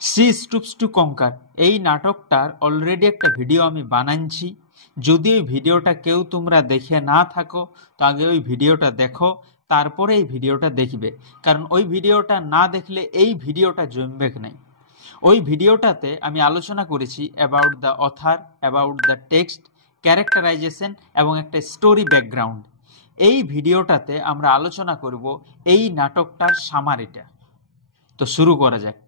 C stoops two কঙ্কার এই নাটকটার already একটা video আমি বানাচ্ছি। যদি ওই ভিডিওটা কেউ তোমরা দেখে না থাকো তো আগে ওই ভিডিওটা দেখো, তারপরে এই ভিডিওটা দেখবে, কারণ ওই ভিডিওটা না দেখলে এই ভিডিওটা জমবে নাই। ওই ভিডিওটাতে আমি আলোচনা করেছি about the author, about the text, characterisation এবং একটা স্টোরি ব্যাকগ্রাউন্ড। এই ভিডিওটাতে আমরা আলোচনা করব এই নাটকটার সামারিটা। তো শুরু করা যাক।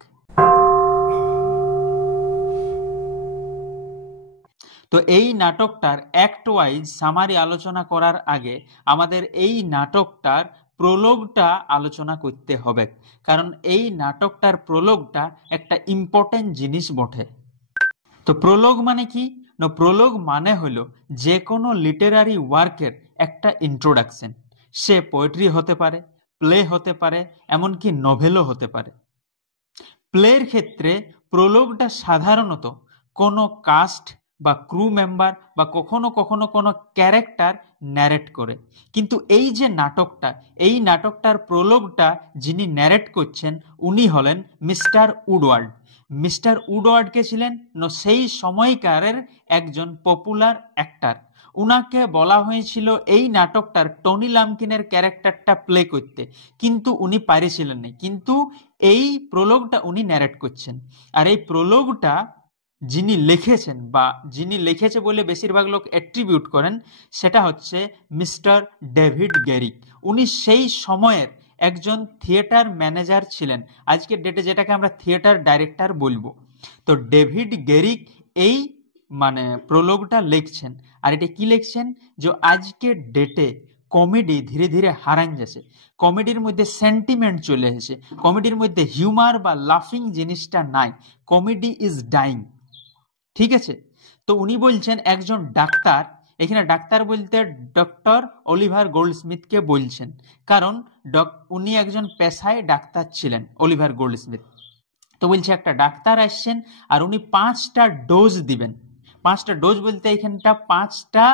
তো এই নাটকটার অ্যাক্ট ওয়াইজ সামারি আলোচনা করার আগে আমাদের এই নাটকটার প্রোলগটা আলোচনা করতে হবে, কারণ এই নাটকটার প্রোলগটা একটা ইম্পর্টেন্ট জিনিস বটে। তো প্রোলগ মানে কি? না, প্রোলগ মানে হলো যে কোনো লিটারারি ওয়ার্কের একটা ইন্ট্রোডাকশন। সে পোয়েট্রি হতে পারে, প্লে হতে পারে, এমনকি নভেলও হতে পারে। প্লের ক্ষেত্রে প্রোলগটা সাধারণত কোনো কাস্ট বা ক্রু মেম্বার বা কখনো কখনো কোনো ক্যারেক্টার ন্যারেট করে, কিন্তু এই যে নাটকটা, এই নাটকটার প্রোলগটা যিনি ন্যারেট করছেন উনি হলেন মিস্টার উডওয়ার্ড। মিস্টার উডওয়ার্ডকে ছিলেন সেই সময়কারের একজন পপুলার অ্যাক্টার। উনাকে বলা হয়েছিল এই নাটকটার টনি লাম্পকিনের ক্যারেক্টারটা প্লে করতে, কিন্তু উনি পারিছিলেন না, কিন্তু এই প্রোলগটা উনি ন্যারেট করছেন। আর এই প্রোলগটা যিনি লিখেছেন বা যিনি লিখেছে বলে বেশিরভাগ লোক অ্যাট্রিবিউট করেন সেটা হচ্ছে মিস্টার ডেভিড গ্যারিক। উনি সেই সময়ের একজন থিয়েটার ম্যানেজার ছিলেন, আজকের ডেটে যেটাকে আমরা থিয়েটার ডাইরেক্টর বলবো। তো ডেভিড গ্যারিক এই প্রোলগটা লিখছেন। আর এটা কি লিখছেন যে আজকের ডেটে কমেডি ধীরে ধীরে হারান যাচ্ছে, কমেডির মধ্যে সেন্টিমেন্ট চলে এসেছে, কমেডির মধ্যে হিউমার বা লাফিং জিনিসটা নাই, কমেডি ইজ ডাইং। ঠিক আছে? তো উনি বলছেন একজন ডাক্তার, এখানে ডাক্তার বলতে ডক্টর অলিভার গোল্ডস্মিথকে বলছেন, কারণ উনি একজন পেশায় ডাক্তার ছিলেন, অলিভার গোল্ডস্মিথ। তো বলছে একটা ডাক্তার আসছেন আর উনি 5টা ডোজ দিবেন। 5টা ডোজ বলতে এখানটা 5টা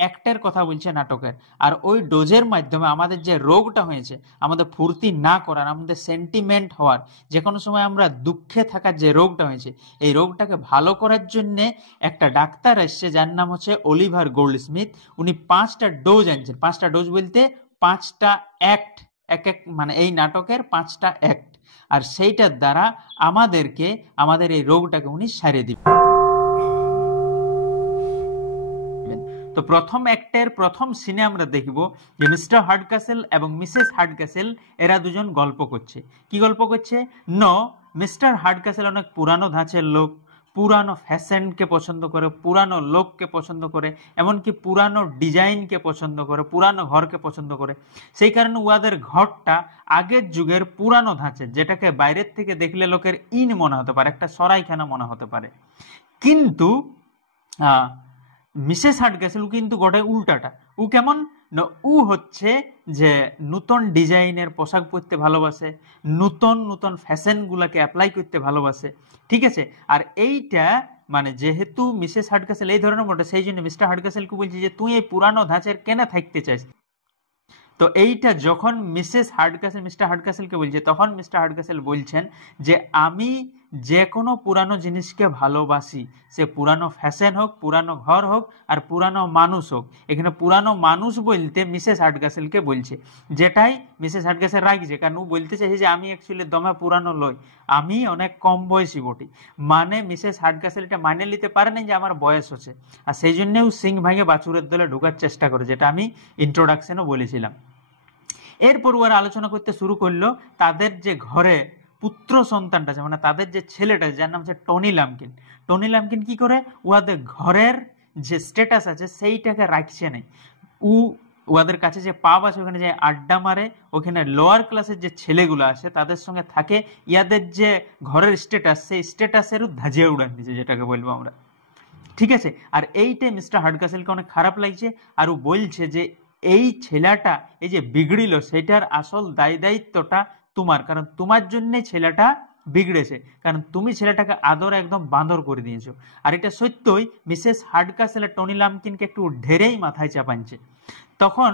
অ্যাক্টের কথা বলছে নাটকের। আর ওই ডোজের মাধ্যমে আমাদের যে রোগটা হয়েছে, আমাদের ফুর্তি না করার, আমাদের সেন্টিমেন্ট হওয়ার, যে কোনো সময় আমরা দুঃখে থাকার যে রোগটা হয়েছে, এই রোগটাকে ভালো করার জন্যে একটা ডাক্তার আসছে যার নাম হচ্ছে অলিভার গোল্ডস্মিথ। উনি 5টা ডোজ আনছেন। 5টা ডোজ বলতে 5টা অ্যাক্ট, এক এক এই নাটকের 5টা অ্যাক্ট। আর সেইটার দ্বারা আমাদেরকে আমাদের এই রোগটাকে উনি সারিয়ে দিবেন। তো প্রথম অ্যাক্টের প্রথম সিনে আমরা দেখব যে মিস্টার হার্ডক্যাসল এবং মিসেস হার্ডক্যাসল এরা দুজন গল্প করছে। কি গল্প করছে? মিস্টার হার্ডক্যাসল অনেক পুরানো ধাঁচের লোক, পুরানো ফ্যাশনকে পছন্দ করে, পুরানো লোককে পছন্দ করে, এমনকি পুরানো ডিজাইনকে পছন্দ করে, পুরানো ঘরকে পছন্দ করে। সেই কারণে উহাদের ঘরটা আগের যুগের পুরানো ধাঁচের, যেটাকে বাইরের থেকে দেখলে লোকের ইন মনে হতে পারে, একটা সরাইখানা মনে হতে পারে। কিন্তু মিসেস হার্ডক্যাসল কিন্তু গোটাই উল্টাটা। ও কেমন না, ও হচ্ছে যে নতুন ডিজাইনের পোশাক পরতে ভালোবাসে, নতুন নতুন ফ্যাশনগুলোকে অ্যাপ্লাই করতে ভালোবাসে। ঠিক আছে? আর এইটা যেহেতু মিসেস হার্ডক্যাসল এই ধরনের মোটা, সেই জন্য মিস্টার হার্ডক্যাসলকে বলছে যে তুই এই পুরানো ধাঁচের কেন থাকতে চাস। তো এইটা যখন মিসেস হার্ডক্যাসল মিস্টার হার্ডক্যাসলকে বলছে, তখন মিস্টার হার্ডক্যাসল বলছেন যে আমি যে কোনো পুরানো জিনিসকে ভালোবাসি, সে পুরানো ফ্যাশন হোক, পুরানো ঘর হোক, আর পুরানো মানুষ হোক। এখানে পুরানো মানুষ বলতে মিসেস হার্ডক্যাসলকে বলছে, যেটাই মিসেস হার্ডক্যাসল রাখছে, কারণ ও বলতে চাইছে যে আমি অ্যাকচুয়ালি দমে পুরানো লই, আমি অনেক কম বয়সী বটি। মিসেস হার্ডক্যাসল এটা মানে নিতে পারে না যে আমার বয়স হচ্ছে, আর সেই জন্যও সিং ভাঙে বাছুরের দলে ঢোকার চেষ্টা করে, যেটা আমি ইন্ট্রোডাকশনও বলেছিলাম। এরপর ওরা আলোচনা করতে শুরু করলো তাদের যে ঘরে পুত্র সন্তানটা আছে, তাদের যে ছেলেটা যার নাম হচ্ছে টনি লাম্পকিন। টনি লাম্পকিন কি করে ওদের ঘরের যে স্ট্যাটাস আছে সেইটাকে রাখছে না। ওদের কাছে যে পাব আছে ওখানে যে আড্ডা মারে, ওখানে লোয়ার ক্লাসের যে ছেলেগুলো আছে তাদের সঙ্গে থাকে, ইয়াদের যে ঘরের স্ট্যাটাস সেই স্ট্যাটাসেরও ধাজিয়া উড়ান দিচ্ছে, যেটাকে বলবো আমরা। ঠিক আছে? আর এইটাই মিস্টার হার্ডক্যাসলকে অনেক খারাপ লাগছে। আর ও বলছে যে এই ছেলেটা এই যে বিগড়িল সেটার আসল দায়িত্বটা তোমার, কারণ তোমার জন্য ছেলেটা বিগড়েছে, কারণ তুমি ছেলেটাকে আদর একদম বাঁদর করে দিয়েছো। আর এটা সত্যই মিসেস হার্ডক্যাসল টনি লাম্পকিনকে একটু ঢেরেই মাথায় চাপাচ্ছে। তখন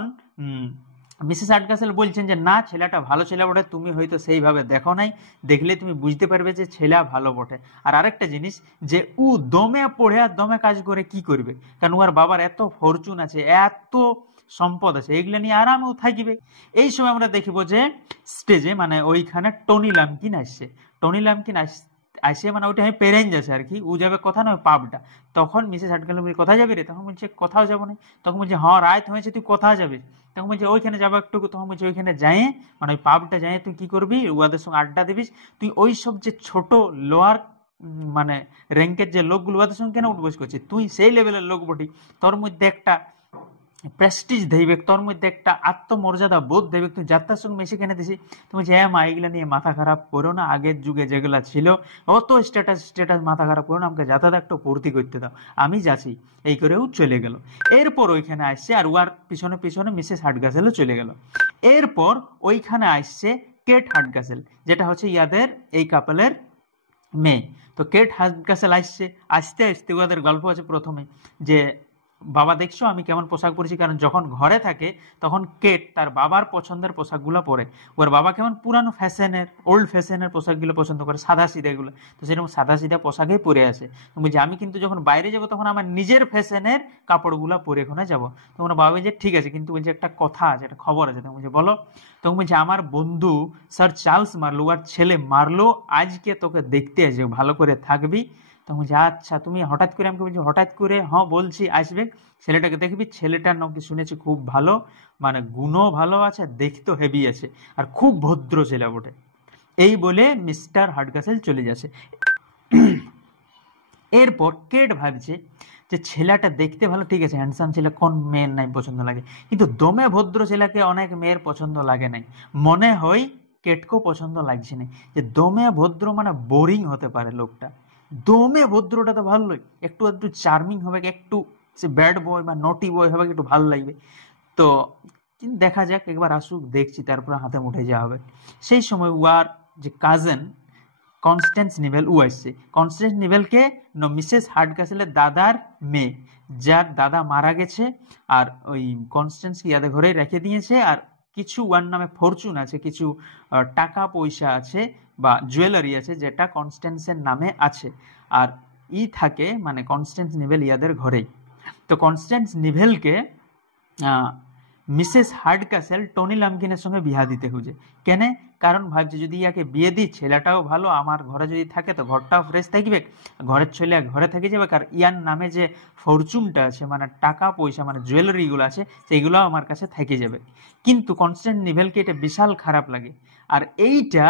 মিসেস হাডগাসেল বলছেন যে না, ছেলেটা ভালো ছেলে বটে, তুমি হয়তো সেইভাবে দেখো নাই, দেখলে তুমি বুঝতে পারবে যে ছেলে ভালো বটে। আর আরেকটা জিনিস যে ও দমে পড়ে আর দমে কাজ করে কি করবে, কারণ ওর বাবার এত ফরচুন আছে, এত সম্পদ আছে, এগুলো নিয়ে আরামেও থাকবে। এই সময় আমরা দেখব যে স্টেজে মানে ওইখানে টনি লাম্পকিন আসছে। টনি লাম্পকিন আসে মানে ওইটা আমি পেরেঞ্জ আছে আর কি, ও যাবে কথা নয় পাবটা। তখন মিসেস হাডগাসেল বলছে কোথায় যাবি রে? তখন বলছে কোথাও যাবো না। তখন বলছে হ্যাঁ রাত হয়েছে, তুই কোথায় যাবি? তখন বলছে ওইখানে যাবো একটু। তখন বলছে ওইখানে যাই মানে ওই পাবটা যাই তুই কি করবি, ওদের সঙ্গে আড্ডা দিবিস। তুই ওই সব যে ছোট লোয়ার মানে র্যাঙ্কের যে লোকগুলো ওদের সঙ্গে কেন উঠবস করছিস? তুই সেই লেভেলের লোক বটি, তোর মধ্যে একটা প্রেস্টিজ দেবে, তোর মধ্যে একটা আত্মমর্যাদা বোধ দেবে, তুই যাত্রার সঙ্গে মেশে কেনে দিছি। তুমি যে মা এগুলা নিয়ে মাথা খারাপ করো না, আগের যুগে যেগুলা ছিল অত স্ট্যাটাস স্ট্যাটাস মাথা খারাপ করো না, আমাকে যাতায়াত একটু পূর্তি করতে দাও, আমি যাচ্ছি। এই করেও চলে গেল। এরপর ওইখানে আসছে আর ওয়ার পিছনে পিছনে মিসেস হাডগাসেলও চলে গেল। এরপর ওইখানে আসছে কেট হাডগাসেল, যেটা হচ্ছে ইয়াদের এই কাপলের মেয়ে। তো কেট হাডগাসেল আসছে, আসতে আসতে ওদের গল্প আছে প্রথমে যে বাবা দেখছো আমি কেমন পোশাক পরেছি, কারণ যখন ঘরে থাকে তখন কেট তার বাবার পছন্দের পোশাকগুলো পরে। ওর বাবা কেমন পুরানো ফ্যাশনের ওল্ড ফ্যাশনের পোশাকগুলো পছন্দ করে, সাদা সিধাগুলো, তো সেরকম সাদা সিধা পোশাকেই পরে আসে। বলছি আমি কিন্তু যখন বাইরে যাব তখন আমার নিজের ফ্যাশনের কাপড়গুলো পরে ওখানে যাবো। তখন বাবা বলছে ঠিক আছে, কিন্তু বলছে একটা কথা আছে, একটা খবর আছে। তখন বলছে বলো। তখন বলছে আমার বন্ধু স্যার চার্লস মার্লো আর ছেলে মার্লো আজকে তোকে দেখতে আসবে, ভালো করে থাকবি। তখন বলছি আচ্ছা। তুমি হঠাৎ করে আমাকে বলছি হঠাৎ করে? হ্যাঁ বলছি আসবে, ছেলেটাকে দেখবি, ছেলেটার নাকি শুনেছি খুব ভালো, মানে গুণও ভালো আছে, দেখতেও হেভি আছে, আর খুব ভদ্র ছেলে বটে। এই বলে মিস্টার হাডগাসেল চলে যাচ্ছে। এরপর কেট ভাবছে যে ছেলেটা দেখতে ভালো, ঠিক আছে হ্যান্ডসাম ছেলে, কোন মেয়ের নাই পছন্দ লাগে, কিন্তু দমে ভদ্র ছেলেকে অনেক মেয়ের পছন্দ লাগে নাই। মনে হয় কেটকেও পছন্দ লাগছে না, যে দমে ভদ্র মানে বোরিং হতে পারে লোকটা। দমে ভদ্রটা তো ভালোই, একটু একটু চার্মিং হবে, একটু সে ব্যাড বয় বা নটি বয় হবে, একটু ভালো লাগবে। তো কিন্তু দেখা যাক, একবার আসুক, দেখছি, তারপর হাতে মুঠে যাওয়া হবে। সেই সময় ওয়ার যে কাজেন কনস্ট্যান্স নিভেল ও আসছে। কনস্ট্যান্স নিভেলকে মিসেস হাডগাসেলের দাদার মেয়ে, যার দাদা মারা গেছে, আর ওই কনস্ট্যান্সকে ইয়াদের ঘরেই রেখে দিয়েছে। আর কিছু ওয়ার নামে ফরচুন আছে, কিছু টাকা পয়সা আছে বা জুয়েলারি আছে, যেটা কনস্ট্যান্সের নামে আছে। আর থাকে মানে কনস্ট্যান্স নিভেল ইয়াদের ঘরেই। তো কনস্ট্যান্স নিভেলকে মিসেস হাডগাসেল টনি লাম্পকিনের সঙ্গে বিয়া দিতে খুঁজে। কেন? কারণ ভাবছে যদি ইয়াকে বিয়ে দিই, ছেলেটাও ভালো, আমার ঘরে যদি থাকে তো ঘরটাও ফ্রেশ থাকবে, ঘরের ছেলে ঘরে থেকে যাবে, আর ইয়ার নামে যে ফরচুনটা আছে মানে টাকা পয়সা মানে জুয়েলারিগুলো আছে সেইগুলো আমার কাছে থেকে যাবে। কিন্তু কনস্ট্যান্ট নিভেলকে এটা বিশাল খারাপ লাগে। আর এইটা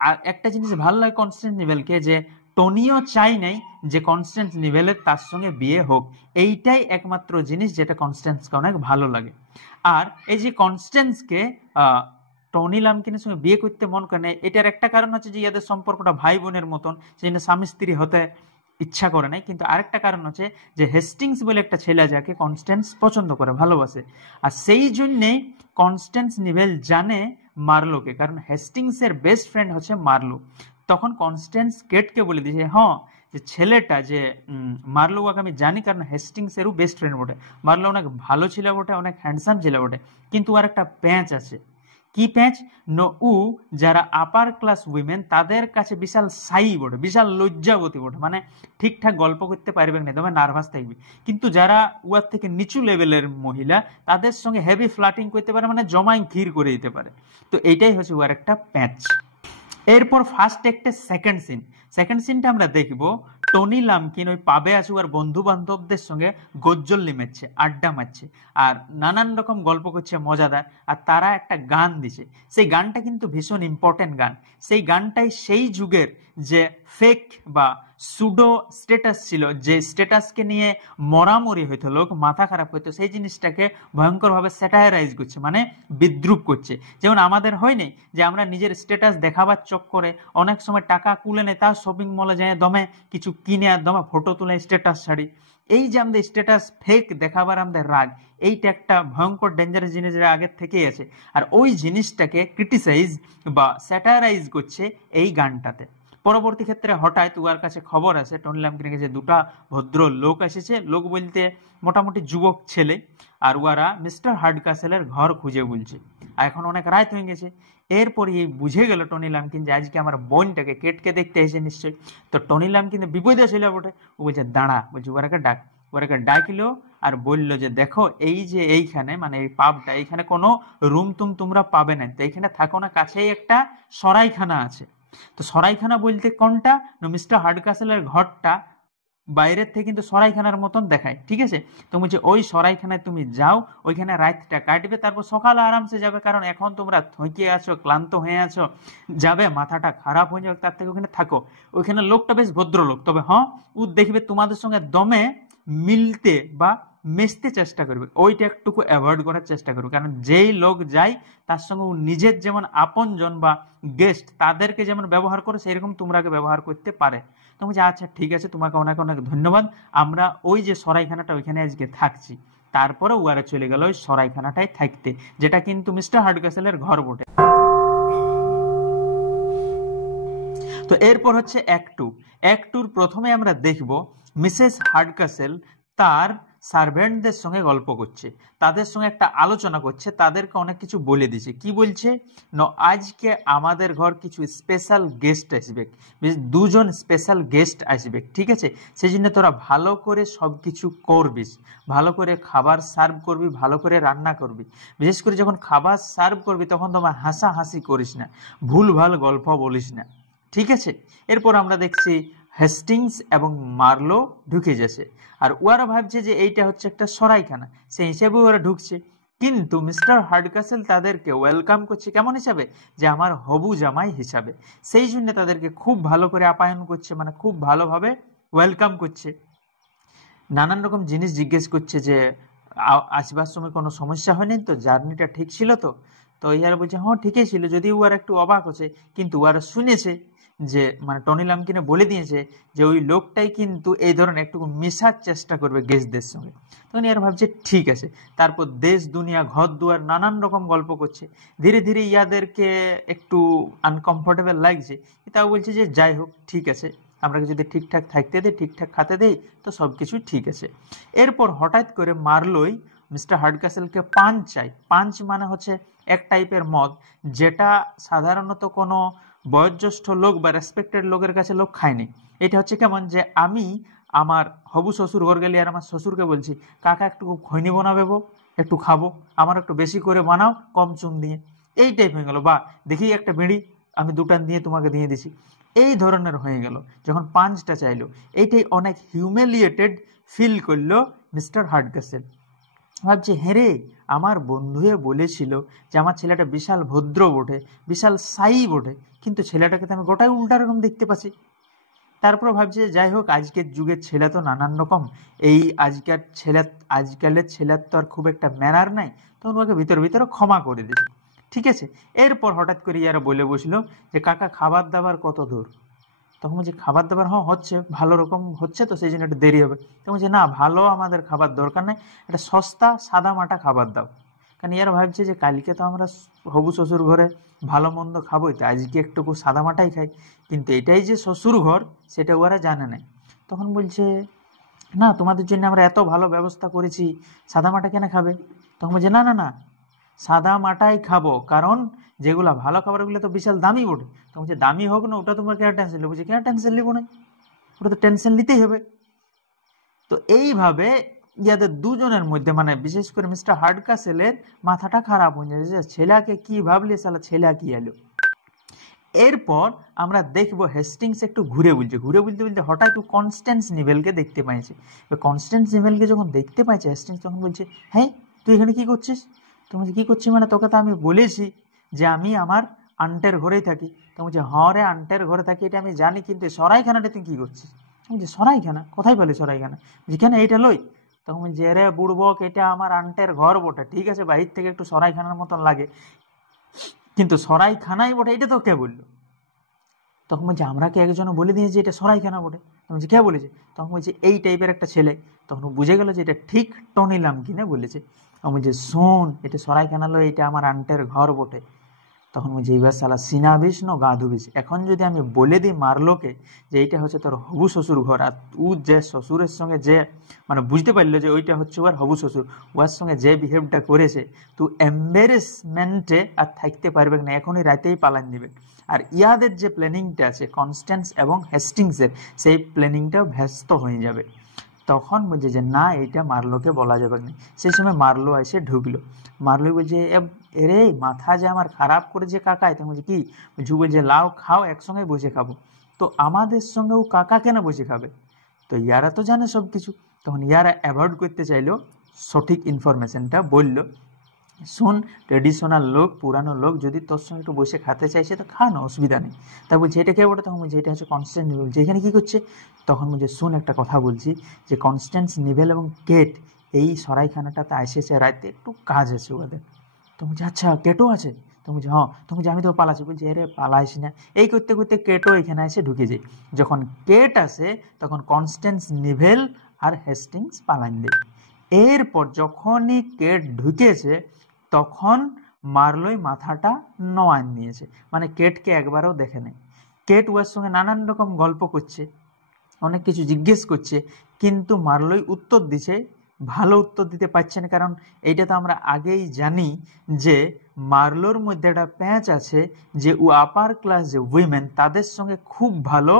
আর একটা জিনিস ভালো লাগে কনস্ট্যান্ট নিভেলকে, যে টনিও চাই নাই যে কনস্ট্যান্স নিভেলের তার সঙ্গে বিয়ে হোক। এইটাই একমাত্র জিনিস যেটা কনস্ট্যান্সকে অনেক ভালো লাগে। আর এই যে কনস্ট্যান্সকে টনি লাম্পকিনের সঙ্গে বিয়ে করতে মন করে না, এটার একটা কারণ হচ্ছে যে এদের সম্পর্কটা ভাই বোনের মতন, সেই জন্য স্বামী স্ত্রী হতে ইচ্ছা করে নাই। কিন্তু আরেকটা কারণ হচ্ছে যে হেস্টিংস বলে একটা ছেলে যাকে কনস্ট্যান্স পছন্দ করে, ভালোবাসে, আর সেই জন্যেই কনস্ট্যান্স নিভেল জানে মার্লোকে, কারণ হেস্টিংসের বেস্ট ফ্রেন্ড হচ্ছে মার্লো। তখন কনস্ট্যান্স কেটকে বলে দিয়েছে হ্যাঁ যে ছেলেটা যে মার্লোকে আমি জানি, কারণ হেস্টিংসেরও বেস্ট ফ্রেন্ড বটে, মার্লো অনেক ভালো ছিল বটে, অনেক হ্যান্ডসাম ছিল বটে, কিন্তু আর একটা প্যাঁচ আছে। কি প্যাঁচ? উ যারা আপার ক্লাস উইমেন তাদের কাছে বিশাল সাই বটে, বিশাল লজ্জাবতী বটে, মানে ঠিকঠাক গল্প করতে পারবে না, তবে নার্ভাস থাকবে। কিন্তু যারা উয়ার থেকে নিচু লেভেলের মহিলা তাদের সঙ্গে হেভি ফ্লাটিং করতে পারে, মানে জমাই ক্ষীর করে দিতে পারে। তো এইটাই হচ্ছে উয়ার একটা প্যাঁচ। এরপর ফার্স্ট একটা সেকেন্ড সিনটা আমরা দেখব টনি লাম্পকিন ওই পাবে আছে আর বন্ধু বান্ধবদের সঙ্গে গজ্জল্লি মারছে, আড্ডা মারছে, আর নানান রকম গল্প করছে মজাদার, আর তারা একটা গান দিছে। সেই গানটা কিন্তু ভীষণ ইম্পর্টেন্ট গান। সেই গানটাই সেই যুগের যে ফেক বা সুডো স্ট্যাটাস ছিল, যে স্ট্যাটাসকে নিয়ে মরামরি হইতো, লোক মাথা খারাপ হইতো, সেই জিনিসটাকে ভয়ঙ্করভাবে স্যাটারাইজ করছে, মানে বিদ্রুপ করছে। যেমন আমাদের হয়নি যে আমরা নিজের স্ট্যাটাস দেখাবার চক্করে অনেক সময় টাকা কুলে নেই, তার শপিং মলে যায় দমে কিছু কিনে আর দমে ফটো তুলে স্ট্যাটাস ছাড়ি। এই যে আমাদের স্ট্যাটাস ফেক দেখাবার আমাদের রাগ, এইটা একটা ভয়ঙ্কর ডেঞ্জারাস জিনিস, যেটা আগের থেকেই আছে। আর ওই জিনিসটাকে ক্রিটিসাইজ বা স্যাটারাইজ করছে এই গানটাতে। পরবর্তী ক্ষেত্রে হঠাৎ উয়ার কাছে খবর আসে, টনি লাম্কিনের কাছে দুটা ভদ্র লোক এসেছে, লোক বলতে মোটামুটি যুবক ছেলে, আর উয়ারা মিস্টার হার্ডকাসেলের ঘর খুঁজে বলছে। আর এখন অনেক রাত হয়ে গেছে। এরপরে এই বুঝে গেল টনি লাম্কিন যে আজকে আমার বোনটাকে কেটকে দেখতে এসে নিশ্চয়ই। তো টনি লাম্কিন বিপদে ছিল বটে, ও বলছে দাঁড়া, বলছে ওরাকে ডাক। ওরাকে ডাকলো আর বললো যে দেখো এই যে এইখানে মানে এই পাবটা, এইখানে কোনো রুম টুম তোমরা পাবে না, তো এইখানে থাকো না, কাছেই একটা সরাইখানা আছে। তো সরাইখানা বলতে কোনটা না, মিস্টার হার্ডকাসেলের ঘরটা বাইরের থেকে কিন্তু সরাইখানার মতন দেখায়, ঠিক আছে। তো বলছে ওই সরাইখানায় তুমি যাও, ওইখানে রাতটা কাটবে, তারপর সকালে আরামসে যাবে, কারণ এখন তোমরা থকিয়ে আছো, ক্লান্ত হয়ে আছো, যাবে মাথাটা খারাপ হয়ে যাবে, তার থেকে ওখানে থাকো। ওইখানে লোকটা বেশ ভদ্রলোক, তবে হ্যাঁ ও দেখবে তোমাদের সঙ্গে দমে মিলতে বা মেশতে চেষ্টা করবে, ওইটা একটুকু অ্যাভয়েড করার চেষ্টা করবে, কারণ যেই লোক যায় তার সঙ্গে ও নিজের যেমন আপনজন বা গেস্ট তাদেরকে যেমন ব্যবহার করে সেরকম তোমরাকে ব্যবহার করতে পারে। তো বলছি আচ্ছা ঠিক আছে, তোমাকে অনেক অনেক ধন্যবাদ, আমরা ওই যে সরাইখানাটা ওইখানে আজকে থাকছি। তারপরে উয়ারা চলে গেল ওই সরাইখানাটায় থাকতে, যেটা কিন্তু মিস্টার হার্ডকাসেলের ঘর বটে। তো এরপর হচ্ছে অ্যাক্ট টুর প্রথমে আমরা দেখব মিসেস হার্ডকাসেল তার সার্ভেন্টদের সঙ্গে গল্প করছে, তাদের সঙ্গে একটা আলোচনা করছে, তাদেরকে অনেক কিছু বলে দিচ্ছে। কি বলছে না, আজকে আমাদের ঘর কিছু স্পেশাল গেস্ট আসবে, দুজন স্পেশাল গেস্ট আসবে, ঠিক আছে, সেই জন্য তোরা ভালো করে সব কিছু করবিস, ভালো করে খাবার সার্ভ করবি, ভালো করে রান্না করবি, বিশেষ করে যখন খাবার সার্ভ করবি তখন তোমার হাসাহাসি করিস না, ভুলভাল গল্প বলিস না, ঠিক আছে। এরপর আমরা দেখছি হেস্টিংস এবং মার্লো ঢুকে যাচ্ছে, আর ওরা ভাবছে যে এইটা হচ্ছে একটা সরাইখানা, সেই হিসেবে ওরা ঢুকছে। কিন্তু মিস্টার হার্ডকাসেল তাদেরকে ওয়েলকাম করছে কেমন হিসাবে, যে আমার হবু জামাই হিসাবে, সেই জন্য তাদেরকে খুব ভালো করে আপ্যায়ন করছে, মানে খুব ভালোভাবে ওয়েলকাম করছে। নানান রকম জিনিস জিজ্ঞেস করছে যে আসবার সময় কোনো সমস্যা হয়নি তো, জার্নিটা ঠিক ছিল তো। তো ইয়ারা বলছে হ্যাঁ ঠিকই ছিল, যদিও ওরা একটু অবাক হচ্ছে, কিন্তু ওরা শুনেছে যে মানে টনি লাম্কিনে বলে দিয়েছে যে ওই লোকটাই কিন্তু এই ধরনের একটু মেশার চেষ্টা করবে গেস্টদের সঙ্গে। তখন এরা ভাবছে ঠিক আছে। তারপর দেশ দুনিয়া ঘর দুয়ার নানান রকম গল্প করছে। ধীরে ধীরে ইয়াদেরকে একটু আনকমফোর্টেবল লাগছে, তাও বলছে যে যাই হোক ঠিক আছে, আমরা যদি ঠিকঠাক থাকতে দিই, ঠিকঠাক খাতে দিই, তো সব কিছু ঠিক আছে। এরপর হঠাৎ করে মার্লোই মিস্টার হার্ডকাসেলকে পাঞ্চ চাই। পাঞ্চ মানে হচ্ছে এক টাইপের মদ, যেটা সাধারণত কোনো বয়োজ্যেষ্ঠ লোক বা রেসপেক্টেড লোকের কাছে লোক খায়নি। এটা হচ্ছে কেমন যে আমি আমার হবু শ্বশুর ঘর গেলে আর আমার শ্বশুরকে বলছি কাকা একটু খৈনি বানাবে, একটু খাবো, আমার একটু বেশি করে বানাও কম চুন দিয়ে, এই টাইপ হয়ে গেল। বা দেখি একটা বিড়ি আমি দুটান দিয়ে তোমাকে দিয়ে দিছি, এই ধরনের হয়ে গেল যখন পাঞ্চটা চাইলো। এইটাই অনেক হিউমিলিয়েটেড ফিল করলো মিস্টার হার্ডকাসেল। ভাবছি হ্যাঁ রে, আমার বন্ধুয়ে বলেছিল যে আমার ছেলেটা বিশাল ভদ্র বটে, বিশাল সাই বটে, কিন্তু ছেলেটাকে তো আমি গোটাই উল্টা রকম দেখতে পাচ্ছি। তারপর ভাবছি যাই হোক, আজকের যুগের ছেলে তো নানান রকম, এই আজকালের ছেলের তো আর খুব একটা ম্যানার নাই, তখন ওকে ভিতরে ভিতরে ক্ষমা করে দিয়েছে, ঠিক আছে। এরপর হঠাৎ করে ইয়ারা বলে বসলো যে কাকা খাবার দাবার কত দূর। তখন বলছে খাবার দাবার হ্যাঁ হচ্ছে, ভালো রকম হচ্ছে, তো সেই জন্য একটু দেরি হবে। তখন বলছে না, ভালো আমাদের খাবার দরকার নেই, একটা সস্তা সাদা মাটা খাবার দাও। কারণ এরা ভাবছে যে কালকে তো আমরা হবু শ্বশুর ঘরে ভালো মন্দ খাবোই, তো আজকে একটুকু সাদা মাটাই খাই, কিন্তু এটাই যে শ্বশুর ঘর সেটা ওরা জানে না। তখন বলছে না, তোমাদের জন্য আমরা এত ভালো ব্যবস্থা করেছি, সাদা মাটা কেন খাবে। তখন বলছে না না না, সাদা মাটাই খাবো, কারণ যেগুলো ভালো খাবার ওগুলো তো বিশাল দামি বটে। তখন বলছে দামি হোক না, ওটা তোমার কেন টেনশন নেবো। বলছে কেন টেনশন নেবো না, ওটা তো টেনশন নিতেই হবে। তো এইভাবে ইয়াদের দুজনের মধ্যে মানে বিশেষ করে মিস্টার হার্ডকাসেলের মাথাটা খারাপ হয়ে যায় যে ছেলেকে কি ভাবলে সালা ছেলে কি এলো। এরপর আমরা দেখবো হেস্টিংস একটু ঘুরে বলতে বলতে হঠাৎ কনস্ট্যান্স নিভেলকে দেখতে পাইছে। কনস্ট্যান্স নিভেলকে যখন দেখতে পাইছে হেস্টিংস তখন বলছে হ্যাঁ তুই এখানে কি করছিস। তো বলছে কি করছি মানে, তোকে তো আমি বলেছি যে আমি আমার আন্টের ঘরেই থাকি। তো বলছে হ্যাঁ রে, আন্টের ঘরে থাকি এটা আমি জানি, কিন্তু সরাইখানাটা তুই কি করছিস। বলছে সরাইখানা কোথায় পেলে সরাইখানা। বলছি কেন এইটা লই। তখন বলছে রে বুড়বক, এটা আমার আন্টের ঘর বটে, ঠিক আছে বাহির থেকে একটু সরাইখানার মতন লাগে, কিন্তু সরাইখানাই বটে, এটা তো কে বললো। তখন বলছে আমরা কি একজন বলে দিয়েছি এটা সরাইখানা বটে। তখন বলছে কে বলেছে। তখন বলছে এই টাইপের একটা ছেলে। তখন বুঝে গেল যে এটা ঠিক টনি লাম্কিনে বলেছে। তখন বলছে শোন, এটা সরাইখানা লো, এটা আমার আন্টের ঘর বটে। তখন বলছে এইবার শালা সিনাবিস ন গাধুবিস। এখন যদি আমি বলে দিই মারলোকে যে এইটা হচ্ছে তোর হবু শ্বশুর ঘর, আর ও যে শ্বশুরের সঙ্গে যে মানে বুঝতে পারলো যে ওইটা হচ্ছে ওর হবু শ্বশুর, ওর সঙ্গে যে বিহেভটা করেছে, তো এম্বারেসমেন্টে আর থাকতে পারবে না, এখনই রাতেই পালান দিবে। আর ইয়াদের যে প্ল্যানিংটা আছে কনস্ট্যান্স এবং হেস্টিংসের, সেই প্ল্যানিংটাও ব্যস্ত হয়ে যাবে। তখন বলছে যে না, এইটা মারলোকে বলা যাবে না। সেই সময় মারলো এসে ঢুকলো। মারলো বলছে এরে মাথা যে আমার খারাপ করেছে কাকাই। তখন বলছে কি? বলছে লাও খাও, একসঙ্গে বসে খাবো। তো আমাদের সঙ্গে ও কাকা কেন বসে খাবে? তো ইয়ারা তো জানে সব কিছু। তখন ইয়ারা অ্যাভয়েড করতে চাইলো, সঠিক ইনফরমেশনটা বললো, শোন ট্রেডিশনাল লোক, পুরানো লোক যদি তোর সঙ্গে একটু বসে খেতে চাইছে তো খা না, অসুবিধা নেই। তা বলছে এটা কে বটে? তখন বলছে এটা হচ্ছে কনস্ট্যান্স নিবেল। যে এখানে কী করছে? তখন বলছে শোন একটা কথা বলছি, যে কনস্ট্যান্স নিবেল এবং কেট এই সরাইখানাটাতে এসেছে রাতে, একটু কাজ আছে ওদের। তো বলছে আচ্ছা কেটও আছে? তো বলছে হ্যাঁ। তো বলছে আমি তো পালাচ্ছি। বলছে আরে পালাইস না। এই করতে করতে কেটও এখানে এসে ঢুকে যায়। যখন কেট আসে তখন কনস্ট্যান্স নিভেল আর হেস্টিংস পালান দেয়। এরপর যখনই কেট ঢুকেছে তখন মারলোই মাথাটা নোয়ান নিয়েছে, মানে কেটকে একবারও দেখে নেই। কেট ওর সঙ্গে নানান রকম গল্প করছে, অনেক কিছু জিজ্ঞেস করছে, কিন্তু মারলোই উত্তর দিছে, ভালো উত্তর দিতে পারছে না। কারণ এইটা তো আমরা আগেই জানি যে মারলোর মধ্যে একটা প্যাঁচ আছে, যে ও আপার ক্লাস যে উইমেন তাদের সঙ্গে খুব ভালো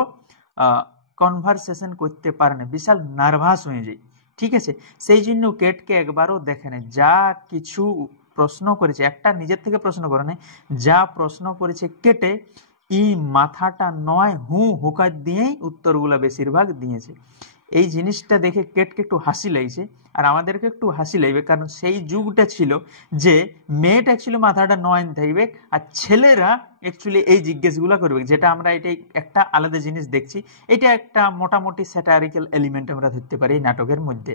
কনভারসেশন করতে পারে না, বিশাল নার্ভাস হয়ে যায়। ঠিক আছে, সেই জন্য কেটকে একবারও দেখে নেয়। যা কিছু প্রশ্ন করেছে, একটা নিজের থেকে প্রশ্ন করে নেয়, যা প্রশ্ন করেছে কেটে ই মাথাটা নয় হুকার দিয়েই উত্তরগুলো বেশিরভাগ দিয়েছে। এই জিনিসটা দেখে কেটকে একটু হাসি লাগছে, আর আমাদেরকে একটু হাসি লাগবে, কারণ সেই যুগটা ছিল যে মেয়েটা অ্যাকচুয়ালি মাথাটা নয় থাকবে, আর ছেলেরা অ্যাকচুয়ালি এই জিজ্ঞেসগুলো করবে, যেটা আমরা এটাই একটা আলাদা জিনিস দেখছি। এটা একটা মোটামুটি স্যাটারিক্যাল এলিমেন্ট আমরা ধরতে পারি এই নাটকের মধ্যে।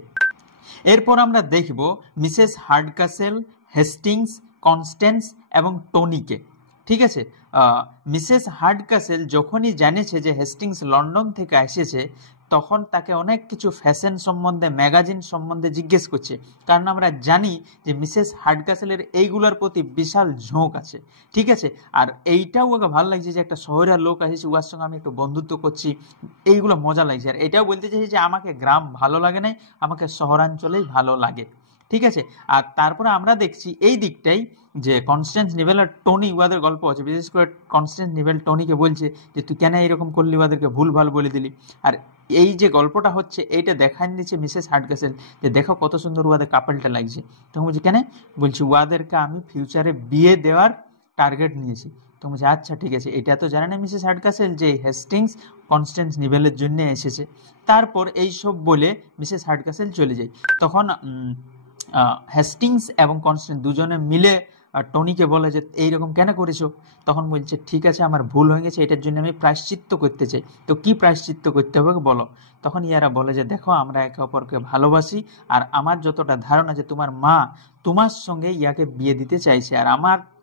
এরপর আমরা দেখব মিসেস হার্ডকাসেল, হেস্টিংস, কনস্ট্যান্স এবং টনিকে। ঠিক আছে, মিসেস হার্ডকাসেল যখনই জানেছে যে হেস্টিংস লন্ডন থেকে এসেছে, তখন তাকে অনেক কিছু ফ্যাশন সম্বন্ধে, ম্যাগাজিন সম্বন্ধে জিজ্ঞেস করছে। কারণ আমরা জানি যে মিসেস হার্ডকাসেলের এইগুলোর প্রতি বিশাল ঝোঁক আছে। ঠিক আছে, আর এইটাও ওকে ভালো লাগছে যে একটা শহরের লোক আসেছে, ওর সঙ্গে আমি একটু বন্ধুত্ব করছি, এইগুলো মজা লাগছে। আর এটাও বলতে চাইছি যে আমাকে গ্রাম ভালো লাগে নাই, আমাকে শহরাঞ্চলেই ভালো লাগে। ঠিক আছে, আর তারপরে আমরা দেখছি এই দিকটাই যে কনস্ট্যান্স নিবেল আর টনি উহাদের গল্প আছে। বিশেষ করে কনস্ট্যান্স নিবেল টনিকে বলছে যে তুই কেন এরকম করলি, উহাদেরকে ভুল ভাল বলে দিলি। আর এই যে গল্পটা হচ্ছে এইটা দেখান দিচ্ছে মিসেস হার্ডকাসেল, যে দেখো কত সুন্দর উহাদের কাপলটা লাগছে। তখন বলছি কেন? বলছি উহাদেরকে আমি ফিউচারে বিয়ে দেওয়ার টার্গেট নিয়েছি। তো বলছে আচ্ছা ঠিক আছে। এটা তো জানে না মিসেস হার্ডকাসেল যে হেস্টিংস কনস্ট্যান্স নিবেলের জন্য এসেছে। তারপর এই সব বলে মিসেস হার্ডকাসেল চলে যায়। তখন হেস্টিংস এবং কনস্ট্যান্স দুজনে মিলে টনিকে বলে যে এইরকম কেন করেছো? তখন বলছে ঠিক আছে আমার ভুল হয়ে গেছে, এটার জন্য আমি প্রায়শ্চিত্ত করতে চাই। তো কি প্রায়শ্চিত্ত করতে হবে বলো? তখন ইয়ারা বলে যে দেখো আমরা একে অপরকে ভালোবাসি, আর আমার যতটা ধারণা যে তোমার মা তোমার সঙ্গে ইয়াকে বিয়ে দিতে চাইছে, আর